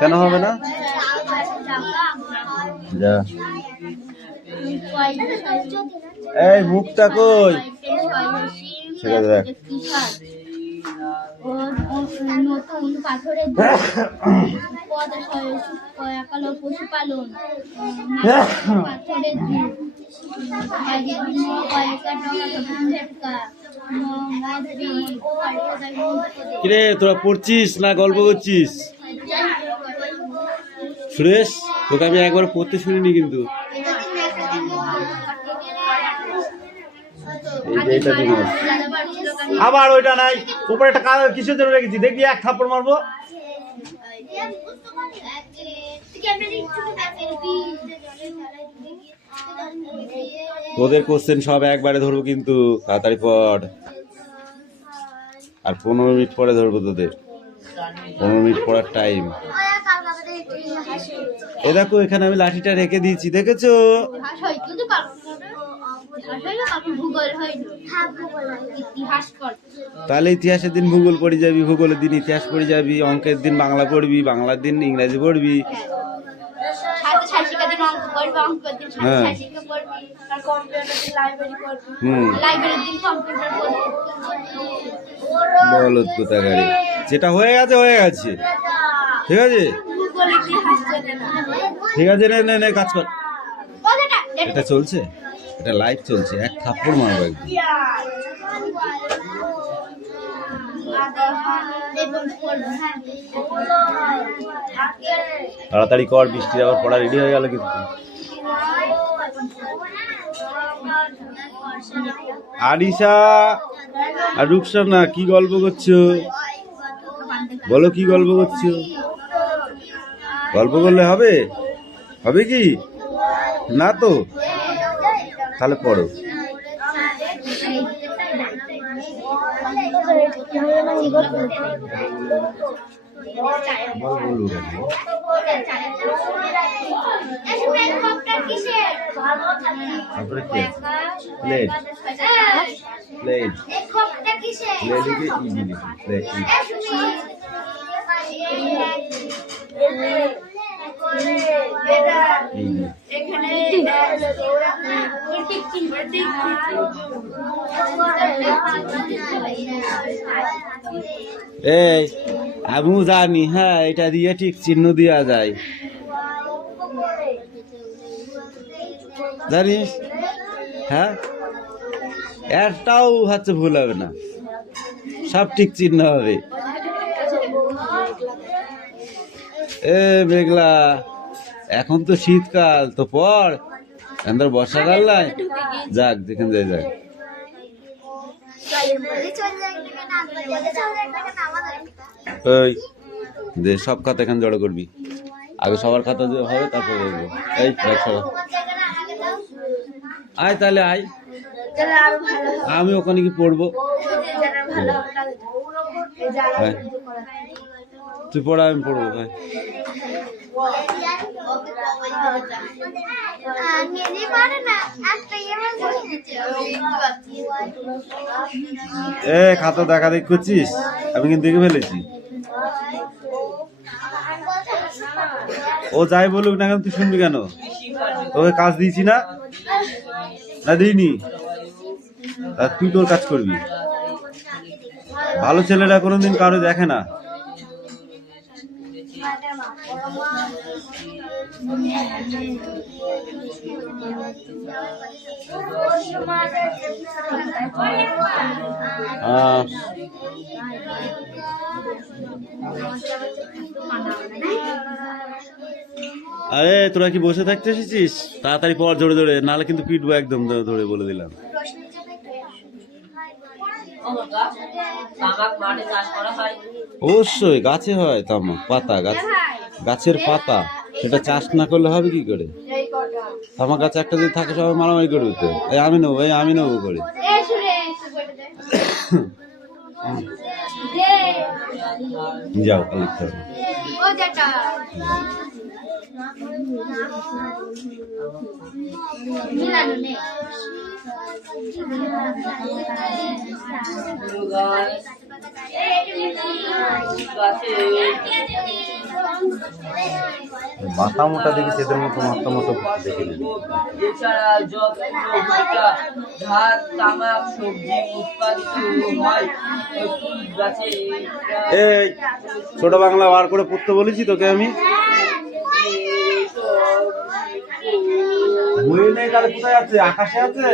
কেন হবে না? যা এই মুখটা কই সেটা দেখ। নতুন পাথরের পশুপালন পাথরের কিরে তোরা পড়ছিস না গল্প করছিস? সুরেশ তোকে আমি একবার পড়তে শুনিনি কিন্তু। আবার ওইটা নাই, উপরে একটা কিসের জন্য রেখেছি দেখবি, এক থাপ্পড় মারবো। তোদের কোশ্চেন সব একবারে ধরবো কিন্তু, তাড়াতাড়ি পড়। আর 15 মিনিট পরে ধরবো তোদের, 15 মিনিট পড়ার টাইম। এ দেখো এখানে আমি লাঠিটা রেখে দিয়েছি, দেখেছো? তাহলে ইতিহাসের দিন ভূগোল পড়ে যাবি, ভূগোলের দিন ইতিহাস পড়ে যাবি, অঙ্কের দিন বাংলা পড়বি, বাংলার দিন ইংরাজি পড়বি। হ্যাঁ বলদ কোথাকারে, যেটা হয়ে গেছে হয়ে গেছে, ঠিক আছে ঠিক আছে, নে নে নে কাজ কর। এটা চলছে, এটা লাইভ চলছে, এক থাপ্পড় মারবো একদম। তাড়াতাড়ি কর, বৃষ্টির আবার পড়া রেডি হয়ে গেল কিন্তু। আরিশা আর রুকসানা কি গল্প করছো? বলো কি গল্প করছো? গল্প করলে হবে? হবে কি না? তো তাহলে পড়ো। প্লেট প্লেট এই আমিও জানি, হ্যাঁ এটা দিয়ে ঠিক চিহ্ন দেওয়া যায়, জানিস? হ্যাঁ একটাও হচ্ছে ভুল হবে না, সব ঠিক চিহ্ন হবে। এ মেঘলা, এখন তো শীতকাল, তো পর এবার বর্ষাকাল নাই, যাক যেখানে যাই যাক। ওই যে সব খাতা এখানে জড়ো করবি, আগে সবার খাতা যে হবে তারপরে দেখবো। এই আয় তাহলে আয়, আমি ওখানে কি পড়বো? তুই পড়া, আমি পড়বো। ভাই এ খাতা দেখা দেখ করছিস, আমি কিন্তু দেখে ফেলেছি। ও যাই বলুক না কেন, তুই শুনবি কেন? তোকে কাজ দিয়েছি না? না দিইনি? তুই তোর কাজ করবি। ভালো ছেলেরা কোনোদিন কারো দেখে না। আরে তোরা কি বসে থাকতে এসেছিস? তাড়াতাড়ি পর জোরে জোরে, নাহলে কিন্তু পিটবো একদম ধরে, বলে দিলাম। অবশ্যই গাছে হয় তামাক, পাতা গাছের পাতা, সেটা চাষ না করলে হবে কি করে? তামাক গাছ একটা যদি থাকে সবাই মারামারি করবে তো, এই আমি নেবো, এই আমি নেবো করে। যাও লিখতে হবে। মাথা মোটা দেখি সেদের মতো মাথা মোটা দেখিনি। এছাড়া যতগুলো ভুট্টা, ধান, তামাক, সবজি উৎপাদিত হয় ফুল গাছে এই ছোট বাংলা বার করে পড়তে বলেছি তোকে আমি। বই নেই তাহলে কোথায় আছে? আকাশে আছে?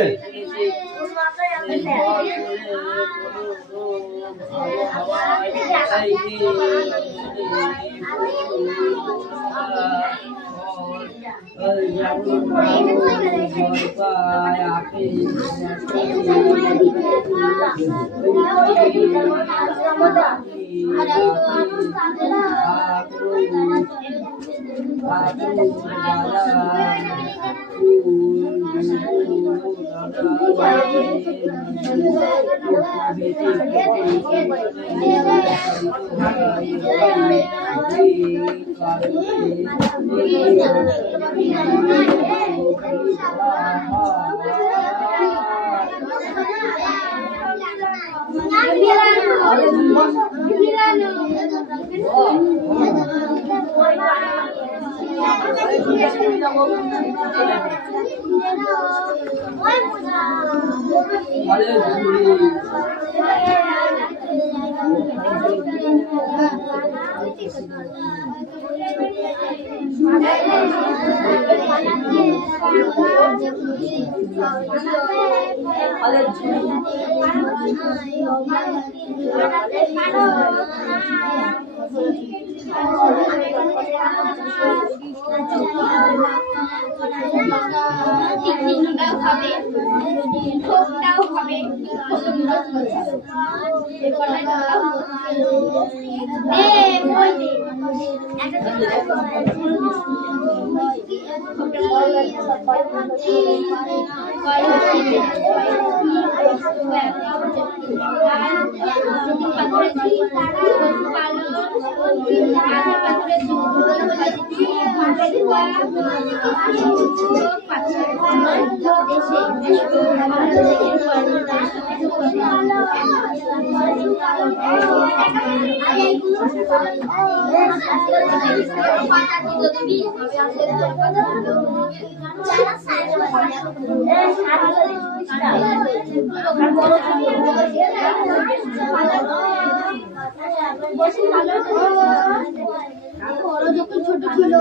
ছোট ছিল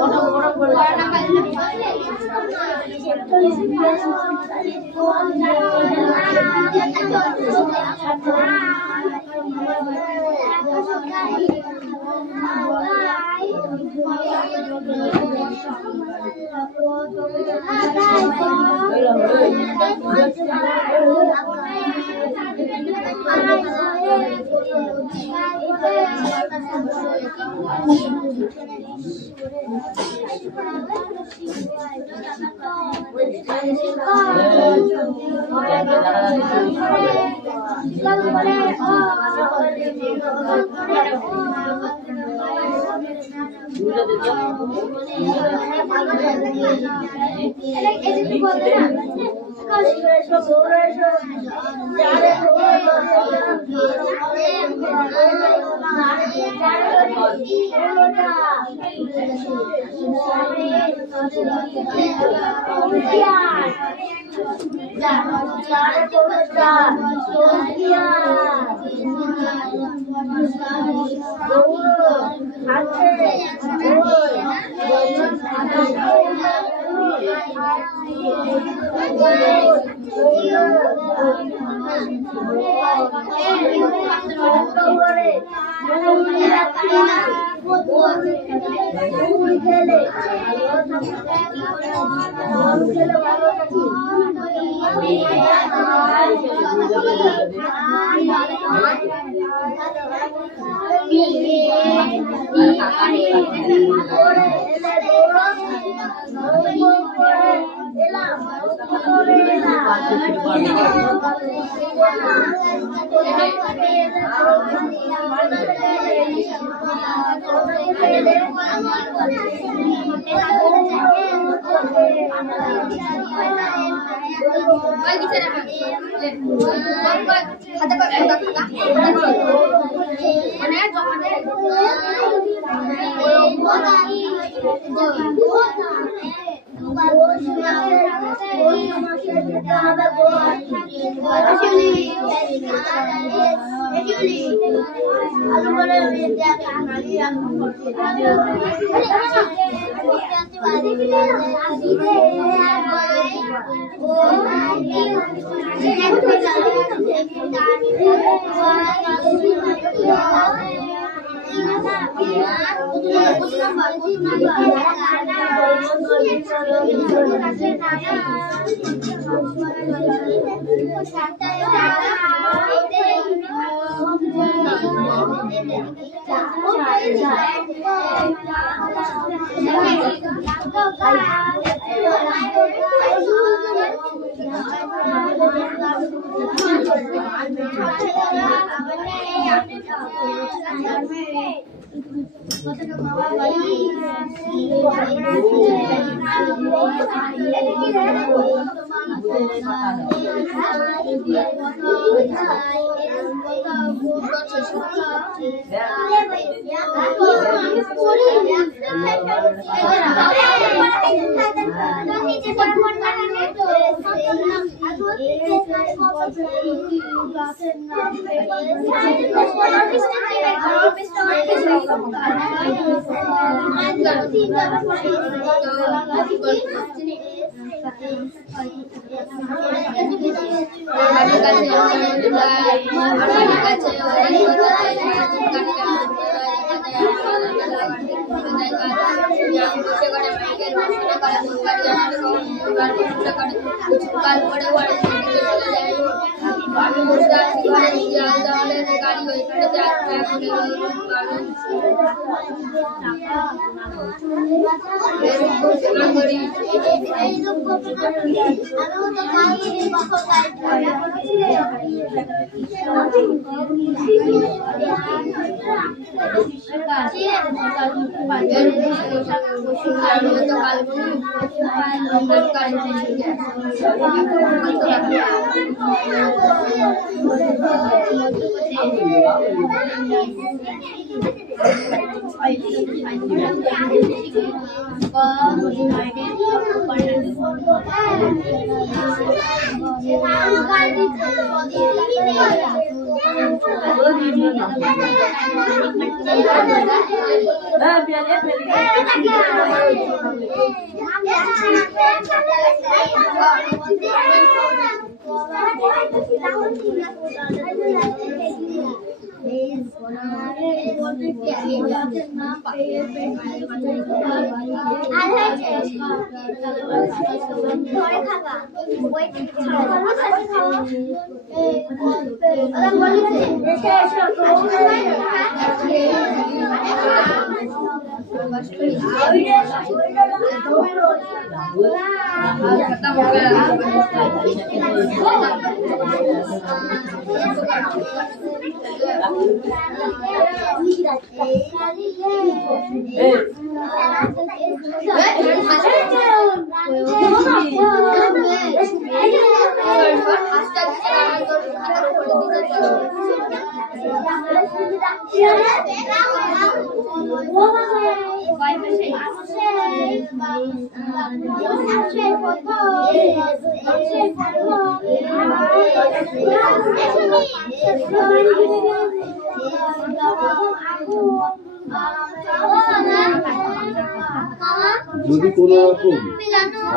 যদি কোনো রকম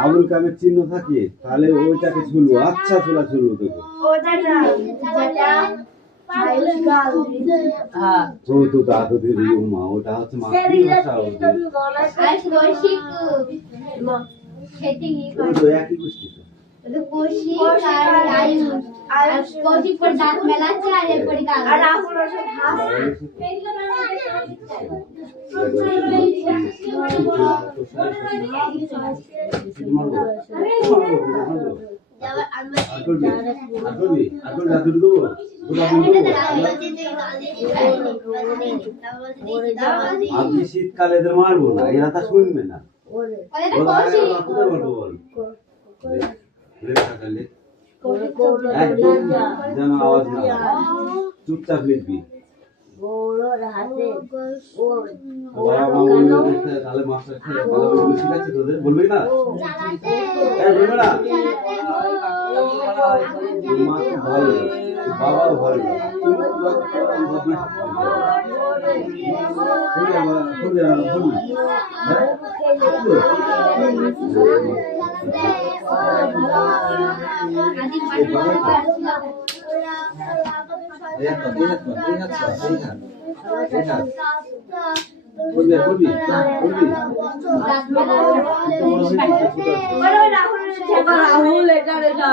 আবুল কামের চিহ্ন থাকে তাহলে ওইটাকে ছুলবো। আচ্ছা ছোলা ছুলবো তোকে। ও তো দাদু দিদি মা ওটা হচ্ছে মাতৃভাষা। তো একই গোষ্ঠী তো কৌশিক পর দাঁত মেলাচ্ছে আর এরপরে আর রাহুল আর করবি আর দুটো দেবো আপনি শীতকালে এদের মারবো না, এরা তা শুনবে না। কোথায় বলবো বল একদম যেন আওয়াজ না হয়, চুপচাপ লিখবি। তাহলে মাস্টার ঠিক আছে তোদের বলবি না, বলবে না মা তো ভালো, বাবাও ভালো, রাহুল এটা রেখা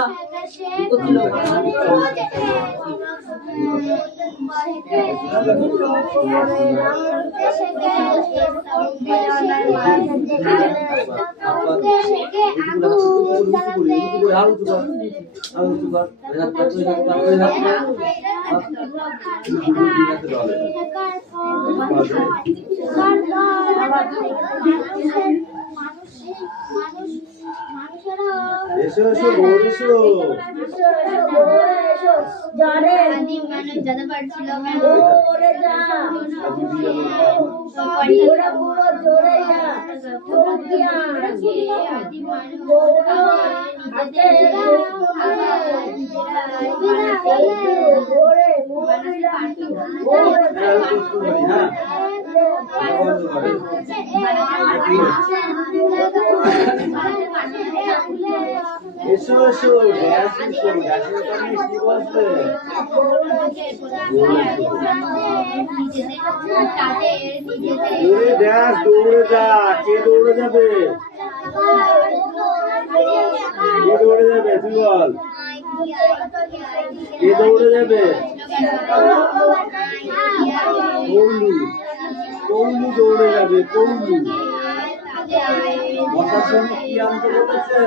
এসো এসো বোর্ড এসো এসো এসো গ্যাস এসো, গ্যাসের পানি কি বলছে? দৌড়ে গ্যাস দৌড়ে যা, কে দৌড়ে যাবে? কে দৌড়ে যাবে তুই বল, কে দৌড়ে যাবে? কৌলু, কৌলু দৌড়ে যাবে, কৌলু। বসার সঙ্গে কি আনতে বলেছে?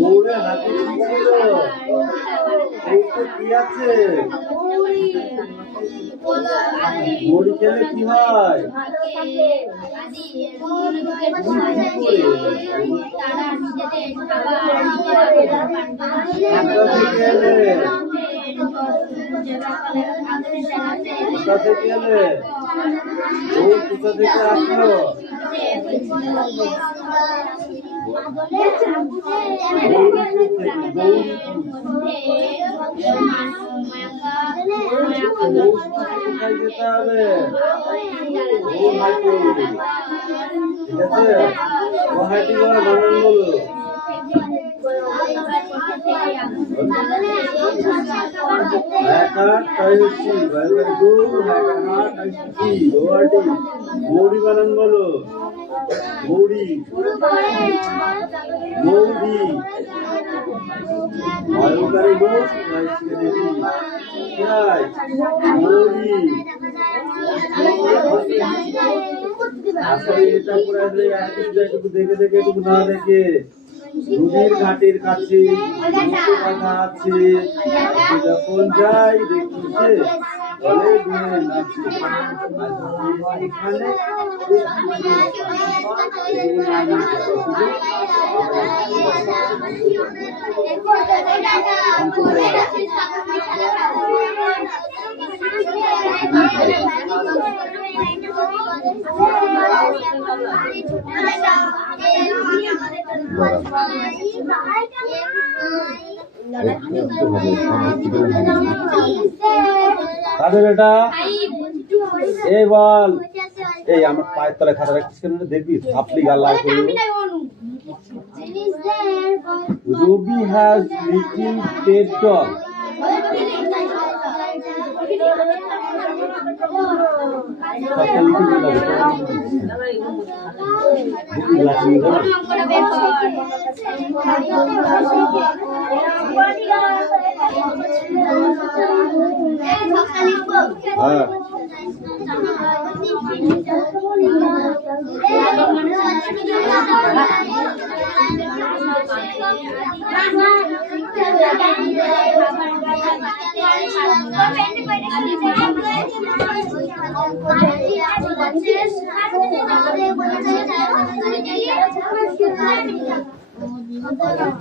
দৌড়ে হাতে কি আছে? মুড়ি খেলে কি হয়? কোথা থেকে এলে? কোথা থেকে আসলো? কোথায় যেতে হবে? ঠিক আছে, ও হাঁটি বল, বানান বলো। মৌরি বানান বলো, মৌরি মৌরি মৌরি আসলে এটা পুরো একটু দেখে দেখে একটু না দেখে নদীর ঘাটের কাছে বাঁধা আছে, যখন যাই দেখছে বলে এখানে কাদের এটা? এই বল, এই আমার পায়ের তলায় খাতা রাখছিস কেন? দেখবি আপনি গাল লাল করে দেবো। Ruby has little pet dog. সবটা লিখে দিতে হবে। অঙ্কটা বের কর। ছকটা লিখবো। হ্যাঁ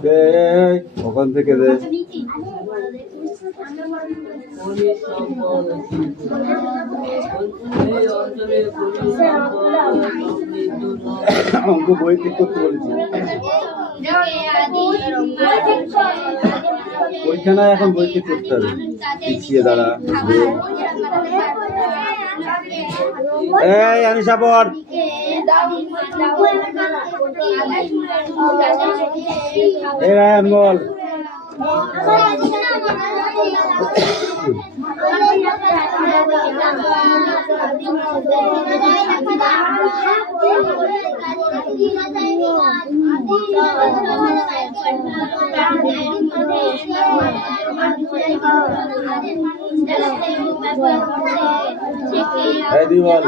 এই, ওখান থেকে দে অঙ্ক বই ঠিক করতে বলেছি ওইখানে এখন বই ঠিক করতে হবে পিছিয়ে দাঁড়া এই আনিশা পড় এই রায়ান বল এই দি বল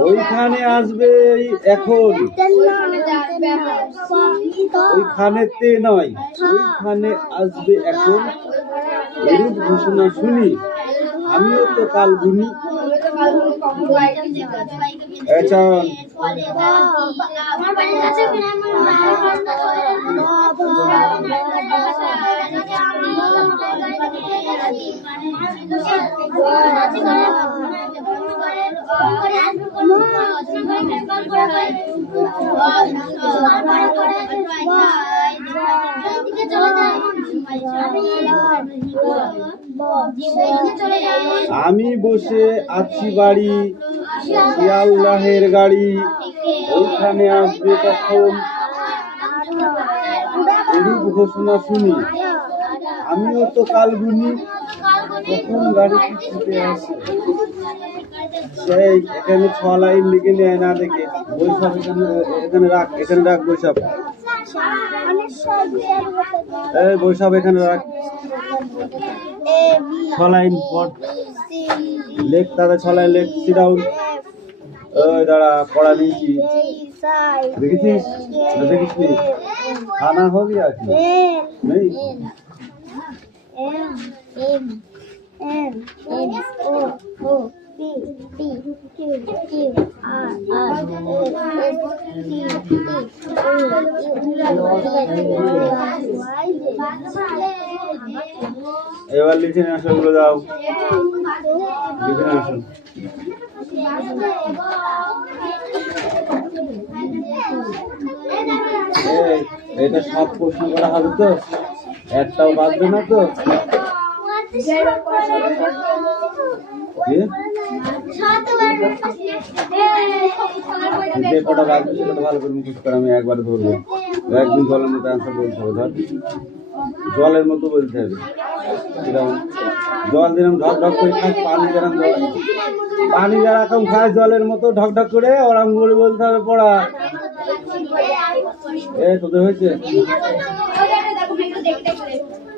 ওইখানে আসবে এখন ওইখানেতে নয় ওইখানে আসবে এখন এরূপ ঘোষণা শুনি আমিও তো কাল গুনি আমি বসে আছি বাড়ি আল্লাহের গাড়ি ওইখানে আসবে তখন এরূপ ঘোষণা শুনি আমিও তো কাল গুনি তখন গাড়িটি ছুটে আসে সেই এখানে 6 লাইন লিখে নেয় না দেখে বৈশাখ এখানে রাখ বৈশাখ এই বৈশাখ এখানে রাখ 6 লাইন পড় লেখ তাহলে 6 লাইন লেখ সিট ডাউন ওই দাঁড়া পড়া নিয়েছি দেখেছিস দেখিস নি খানা हो गया नहीं এবার লিখে নিয়ে আসো এগুলো যাও লিখে নিয়ে আসো এটা সব প্রশ্ন করা হবে তো একটাও বাদবে না তো যে কটা বাদবে সেটা ভালো করে মুখস্থ করে আমি একবারে ধরবো একদিন জলের মতো অ্যান্সার বলতে হবে ধর জলের মতো বলতে হবে কিরকম জল দিলাম ঢক ঢক করে খাস পানি যারা এখন খায় জলের মতো ঢক ঢক করে ওরকম করে বলতে হবে পড়া এই তোদের হয়েছে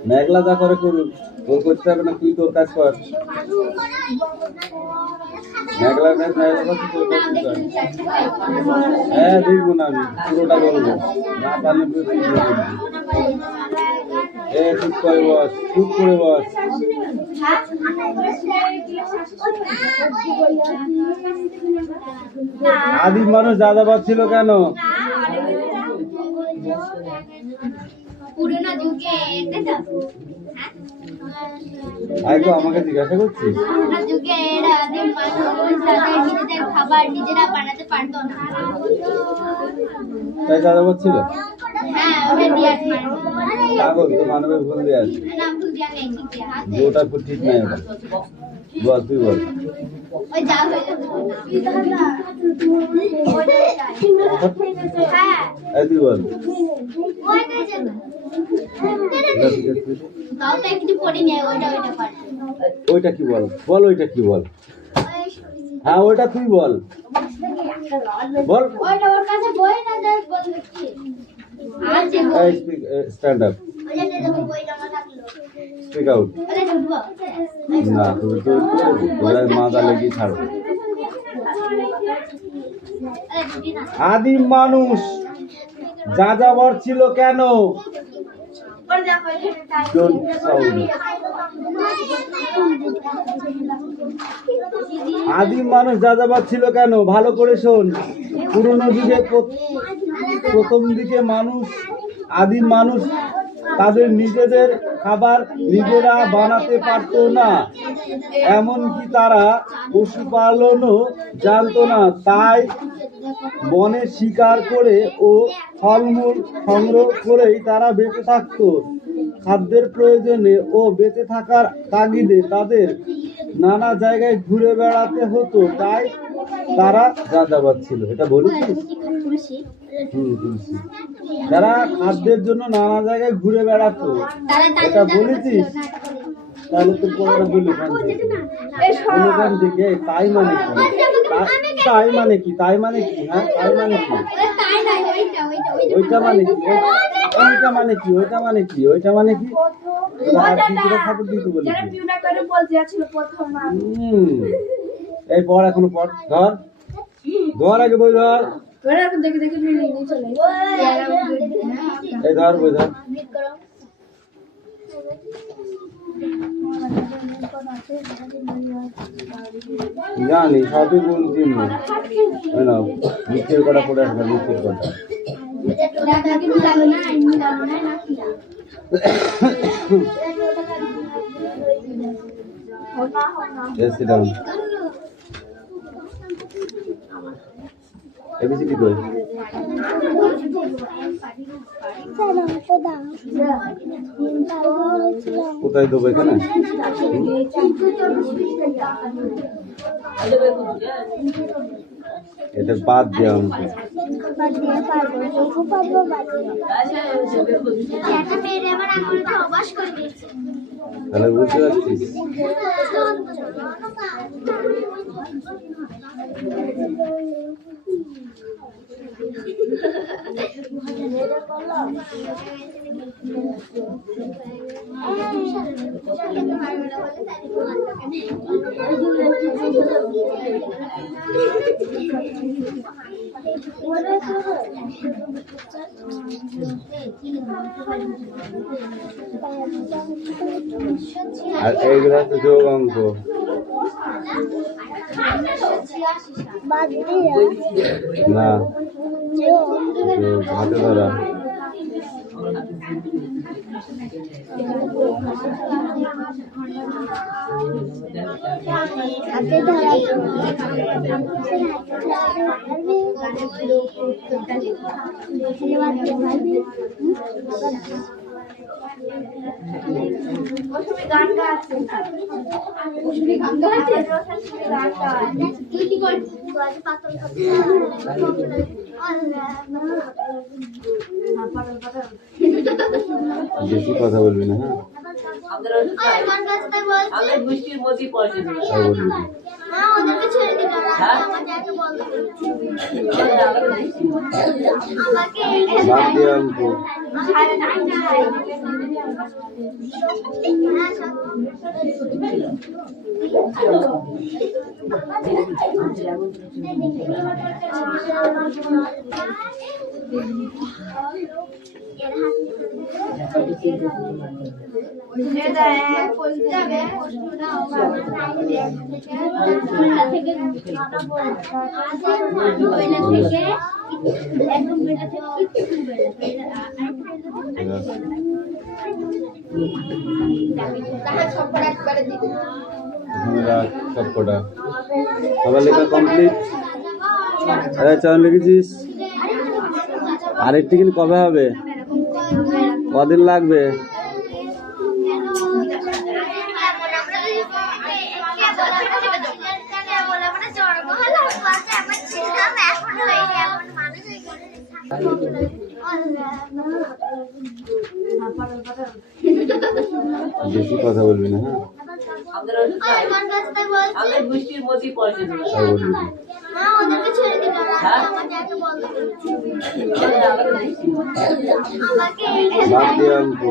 মেঘলা যা করে করুক তোর করতে হবে না তুই তোর কাজ কর মেঘলা করছে তোর কাজ কর হ্যাঁ দেখবো না আমি পুরোটা বলবো না পারলে চুপ করে বস আদিম মানুষ যাযাবর ছিল কেন পুরোনো যুগে আমাকে জিজ্ঞাসা করছিস পুরোনো যুগে এরা আদিম মানুষ তাদের নিজেদের খাবার নিজেরা বানাতে পারতো না তাই যাযাবর ছিল হ্যাঁ ওটা দিয়ে কাগজ তো মানবের ভুল দিয়ে আছে নাম ভুল জায়গায় ঠিক হাত যে ওটা খুব ঠিক নাই ওটা বল তুই বল ওই যা হয়ে যাবে হ্যাঁ এই তুই বল ওইটাই যাবে তাও তো কিছু পড়ি নেই ওইটা পারে ওইটা কি বল বল ওইটা কি বল হ্যাঁ ওইটা তুই বল বল ওইটা ওর কাছে বই না দেখ বলবে কি আর যে এই স্ট্যান্ড আপ ওইটা দেখো বইটা না থাকলো স্পিক আউট ওরে ঢুকবো না তুই তো ওরা মাথা লেগে ছাড়বে আরে ঢুকি না আদিম মানুষ যাযাবর ছিল কেন ওর দেখো এখানে Don't sound. আদিম মানুষ যাযাবর ছিল কেন ভালো করে শোন পুরনো যুগে প্রথম দিকে আদিম মানুষ তাদের নিজেদের খাবার নিজেরা বানাতে পারতো না এমনকি তারা পশুপালনও জানতো না তাই বনে শিকার করে ও ফলমূল সংগ্রহ করেই তারা বেঁচে থাকতো খাদ্যের প্রয়োজনে ও বেঁচে থাকার তাগিদে তাদের নানা জায়গায় ঘুরে বেড়াতে হতো তাই তারা যাযাবর ছিল এটা বলেছিস তুলসী যারা খাদ্যের জন্য নানা জায়গায় ঘুরে বেড়াতো এটা বলেছিস তাহলে তোর পড়াটা বলি ওখান থেকে তাই মানে কি তাই মানে কি তাই মানে কি হ্যাঁ তাই মানে কি ওইটা মানে কি ওইটা মানে কি ওইটা মানে কি ওইটা মানে কি খাবার দিতে বলি এই পড় এখনো পড় ধর ধর আগে বই ধর এই ধর বই ধর জানি সবই বলছি না নিচের কটা পড়ে আসবে নিচের কটা এবিসিডি কই কোথায় দেবো এখানে এটা বাদ দেওয়া আমাকে তাহলে বুঝতে পারছিস আর এইগুলো হচ্ছে যোগ অঙ্ক না হাতে ধরা হাতে ধরা গান গাছে তুই কি করছিস পাতল বেশি কথা বলবি না হ্যাঁ ওদেরকে ছেড়ে দিল আমাকে বলতে বাদ দিয়ে অঙ্ক সবকটা সবার লেখা কমপ্লিট চয়ন লিখেছিস আরেকটি কিন্তু কবে হবে কদিন লাগবে বেশি কথা বলবি না, হ্যাঁ? বৃষ্টির মধ্যে পড়ছে তাই বলবি না। না, ওদেরকে ছেড়ে দিল না, আমার যাকে বলতে আমাকে বাদ দে অঙ্ক।